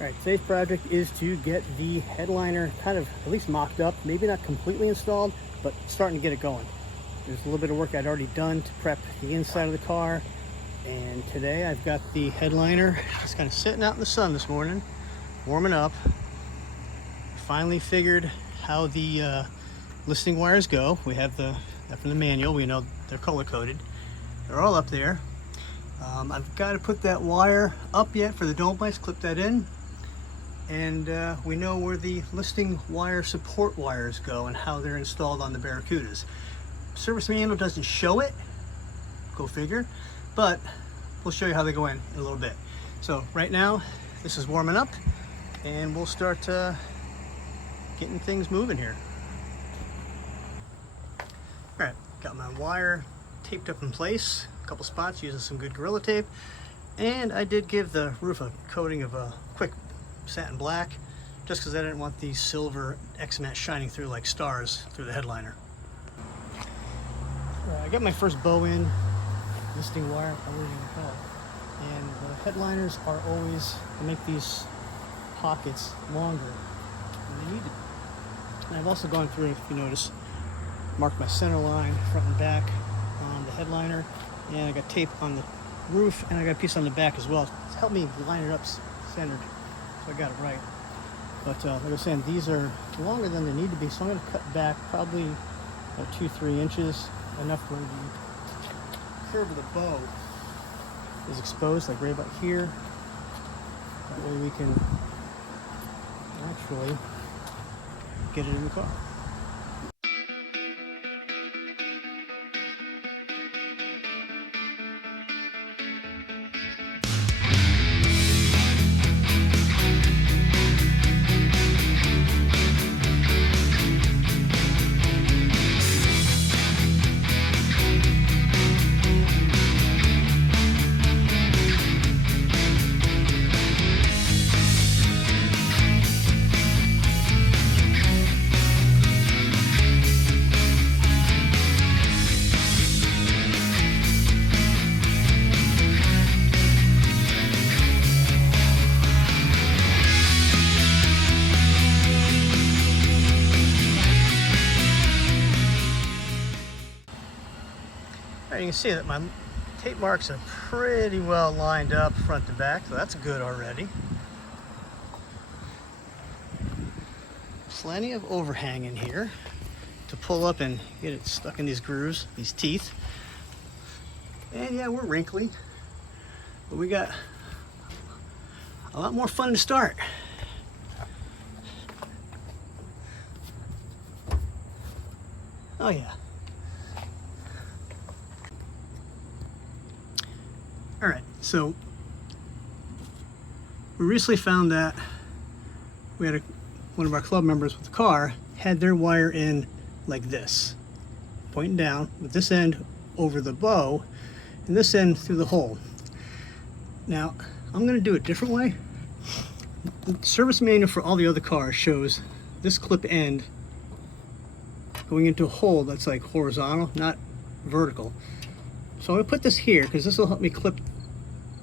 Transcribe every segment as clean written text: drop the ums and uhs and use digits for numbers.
All right, today's project is to get the headliner kind of at least mocked up, maybe not completely installed, but starting to get it going. There's a little bit of work I'd already done to prep the inside of the car, and today I've got the headliner just kind of sitting out in the sun this morning, warming up. Finally figured how the listing wires go. We have that from the manual. We know they're color coded. They're all up there. I've got to put that wire up yet for the dome lights, clip that in. And we know where the listing wire support wires go and how they're installed on the Barracudas. Service manual doesn't show it, go figure, but we'll show you how they go in a little bit. So right now, this is warming up and we'll start getting things moving here. All right, got my wire taped up in place, a couple spots using some good Gorilla Tape, and I did give the roof a coating of a quick satin black, just because I didn't want the silver X-Mat shining through like stars through the headliner. I got my first bow in, listing wire already in hell, and the headliners are always, to make these pockets longer than they need to be. And I've also gone through, if you notice, marked my center line, front and back on the headliner, and I got tape on the roof, and I got a piece on the back as well to help me line it up centered. So I got it right. But like I was saying, these are longer than they need to be, so I'm going to cut back probably about 2-3 inches, enough where the curve of the bow is exposed, like right about here. That way we can actually get it in the car. You can see that my tape marks are pretty well lined up front to back, so that's good already. Plenty of overhang in here to pull up and get it stuck in these grooves, these teeth. And yeah, we're wrinkly, but we got a lot more fun to start. Oh yeah. All right, so we recently found that we had one of our club members with the car had their wire in like this, pointing down with this end over the bow and this end through the hole. Now, I'm gonna do it a different way. The service manual for all the other cars shows this clip end going into a hole that's like horizontal, not vertical. So I'm going to put this here because this will help me clip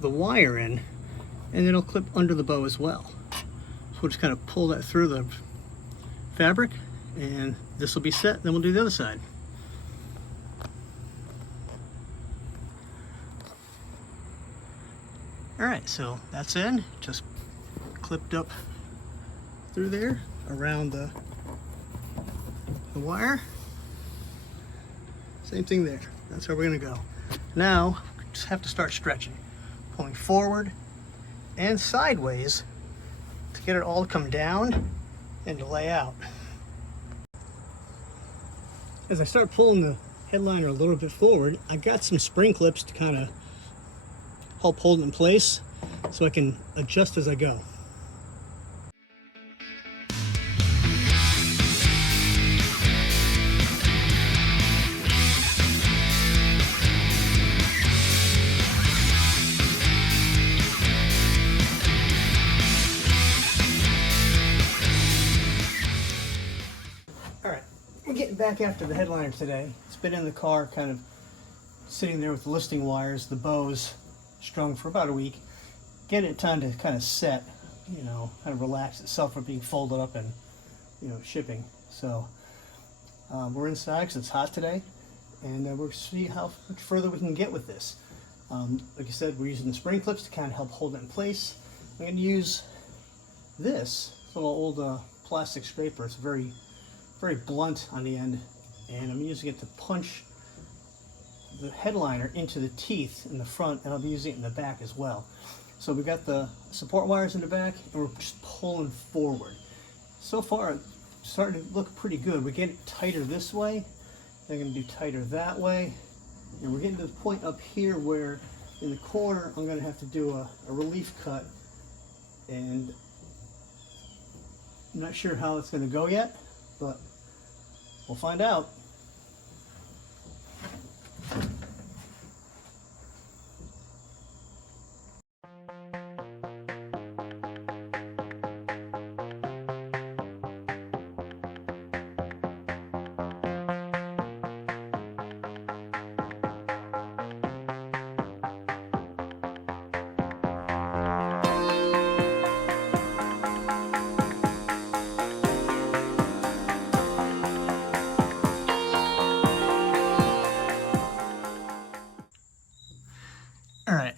the wire in, and it'll clip under the bow as well. So we'll just kind of pull that through the fabric, and this will be set. Then we'll do the other side. All right, so that's in, just clipped up through there around the wire. Same thing there. That's where we're going to go. Now, just have to start stretching, pulling forward and sideways to get it all to come down and to lay out. As I start pulling the headliner a little bit forward, I got some spring clips to kind of help hold it in place so I can adjust as I go. Getting back after the headliner today. It's been in the car kind of sitting there with the listing wires, the bows strung for about a week. Get it time to kind of set. you know, kind of relax itself from being folded up and, you know, shipping. So we're inside because it's hot today, and we'll see how much further we can get with this. Like I said, we're using the spring clips to kind of help hold it in place. I'm going to use this little old plastic scraper. It's very blunt on the end, and I'm using it to punch the headliner into the teeth in the front, and I'll be using it in the back as well. So we got the support wires in the back, and we're just pulling forward. So far, it's starting to look pretty good. We get it tighter this way, then I'm going to do tighter that way, and we're getting to the point up here where in the corner I'm going to have to do a relief cut, and I'm not sure how it's going to go yet, but we'll find out. All right,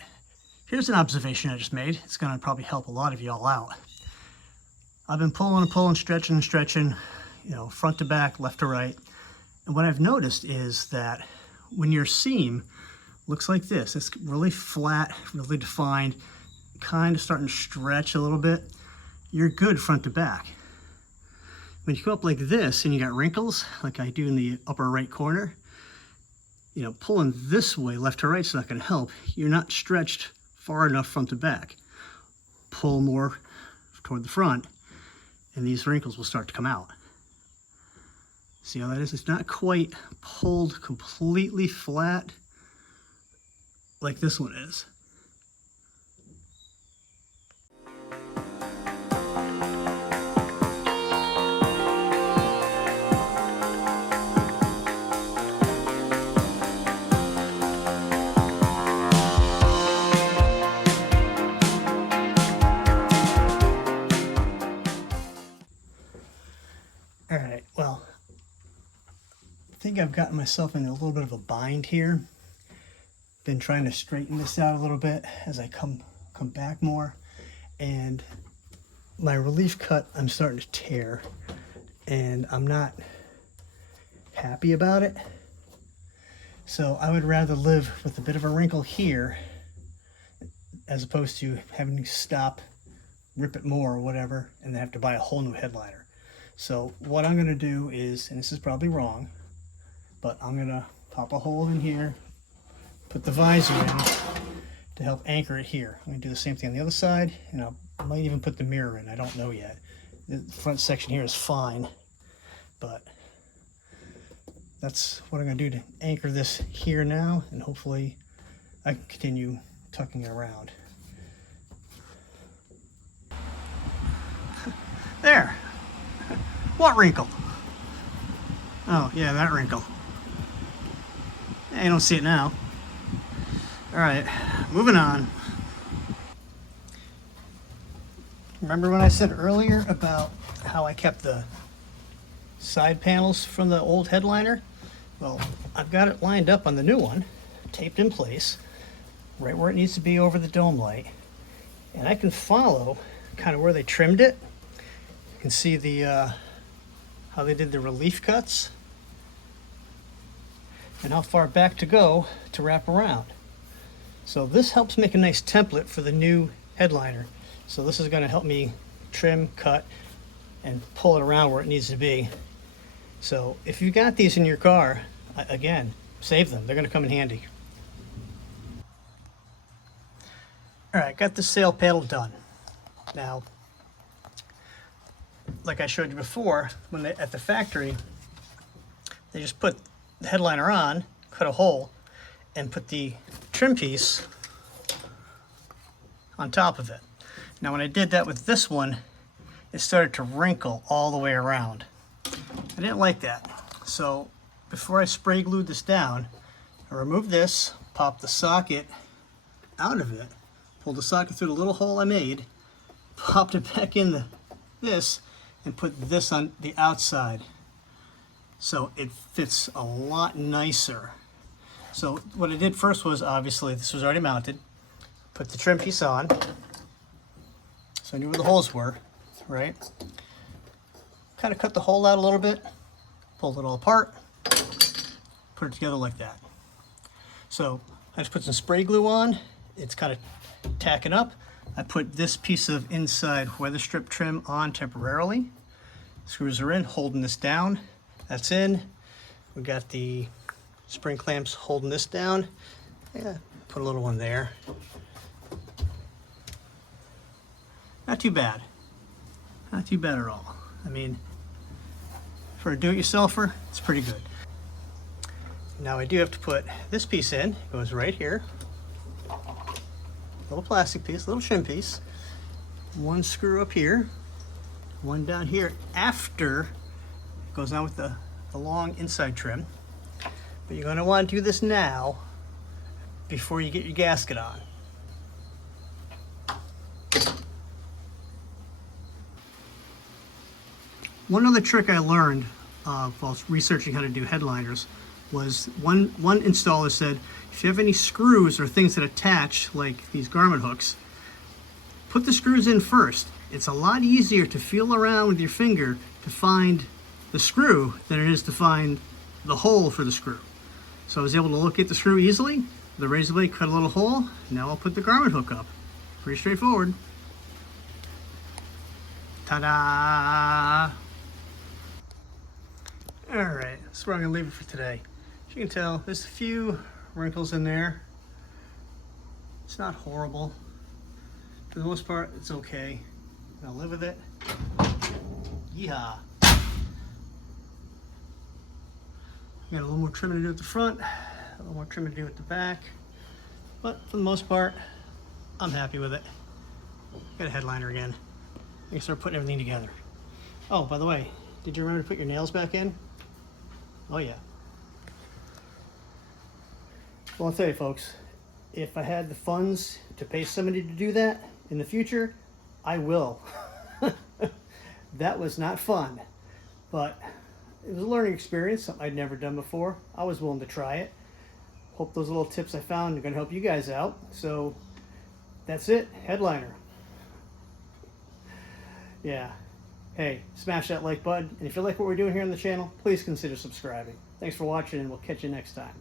here's an observation I just made. It's going to probably help a lot of y'all out. I've been pulling and pulling, stretching and stretching, you know, front to back, left to right. And what I've noticed is that when your seam looks like this, it's really flat, really defined, kind of starting to stretch a little bit, you're good front to back. When you go up like this and you got wrinkles, like I do in the upper right corner, you know, pulling this way, left to right, is not going to help. You're not stretched far enough front to back. Pull more toward the front, and these wrinkles will start to come out. See how that is? It's not quite pulled completely flat like this one is. All right, well, I think I've gotten myself in a little bit of a bind here. Been trying to straighten this out a little bit as I come back more, and my relief cut I'm starting to tear, and I'm not happy about it. So I would rather live with a bit of a wrinkle here as opposed to having to stop, rip it more or whatever, and then have to buy a whole new headliner. So what I'm going to do is, and this is probably wrong, but I'm going to pop a hole in here, put the visor in to help anchor it here. I'm going to do the same thing on the other side, and I might even put the mirror in. I don't know yet. The front section here is fine, but that's what I'm going to do to anchor this here now, and hopefully I can continue tucking it around. There. What wrinkle? Oh, yeah, that wrinkle. You don't see it now. All right, moving on. Remember when I said earlier about how I kept the side panels from the old headliner? Well, I've got it lined up on the new one, taped in place, right where it needs to be over the dome light. And I can follow kind of where they trimmed it. You can see the how they did the relief cuts and how far back to go to wrap around. So this helps make a nice template for the new headliner. So this is going to help me trim, cut, and pull it around where it needs to be. So if you got these in your car, again, save them. They're going to come in handy. All right, got the sail paddle done. Now, like I showed you before, when they at the factory, they just put the headliner on, cut a hole, and put the trim piece on top of it. Now when I did that with this one, it started to wrinkle all the way around. I didn't like that. So before I spray glued this down, I removed this, popped the socket out of it, pulled the socket through the little hole I made, popped it back in this and put this on the outside. So it fits a lot nicer. So what I did first was, obviously this was already mounted, put the trim piece on. So I knew where the holes were, right? Kind of cut the hole out a little bit, pulled it all apart, put it together like that. So I just put some spray glue on. It's kind of tacking up. I put this piece of inside weather strip trim on temporarily. Screws are in, holding this down. That's in. We got the spring clamps holding this down. Yeah, put a little one there. Not too bad. Not too bad at all. I mean, for a do-it-yourselfer, it's pretty good. Now I do have to put this piece in. It goes right here. Little plastic piece, little trim piece. One screw up here, one down here after it goes on with the long inside trim. But you're going to want to do this now before you get your gasket on. One other trick I learned while researching how to do headliners was one installer said, if you have any screws or things that attach, like these garment hooks, put the screws in first. It's a lot easier to feel around with your finger to find the screw than it is to find the hole for the screw. So I was able to locate the screw easily. The razor blade cut a little hole. Now I'll put the garment hook up. Pretty straightforward. Ta-da! Alright, that's where I'm going to leave it for today. As you can tell, there's a few wrinkles in there. It's not horrible. For the most part, it's okay. I'll live with it. Yeehaw! Got a little more trimming to do at the front, a little more trimming to do at the back. But for the most part, I'm happy with it. Got a headliner again. I can start putting everything together. Oh, by the way, did you remember to put your nails back in? Oh yeah. Well, I'll tell you folks, if I had the funds to pay somebody to do that in the future, I will. That was not fun, but it was a learning experience, something I'd never done before. I was willing to try it. Hope those little tips I found are going to help you guys out. So that's it, headliner. Yeah. Hey, smash that like button, and if you like what we're doing here on the channel, please consider subscribing. Thanks for watching, and we'll catch you next time.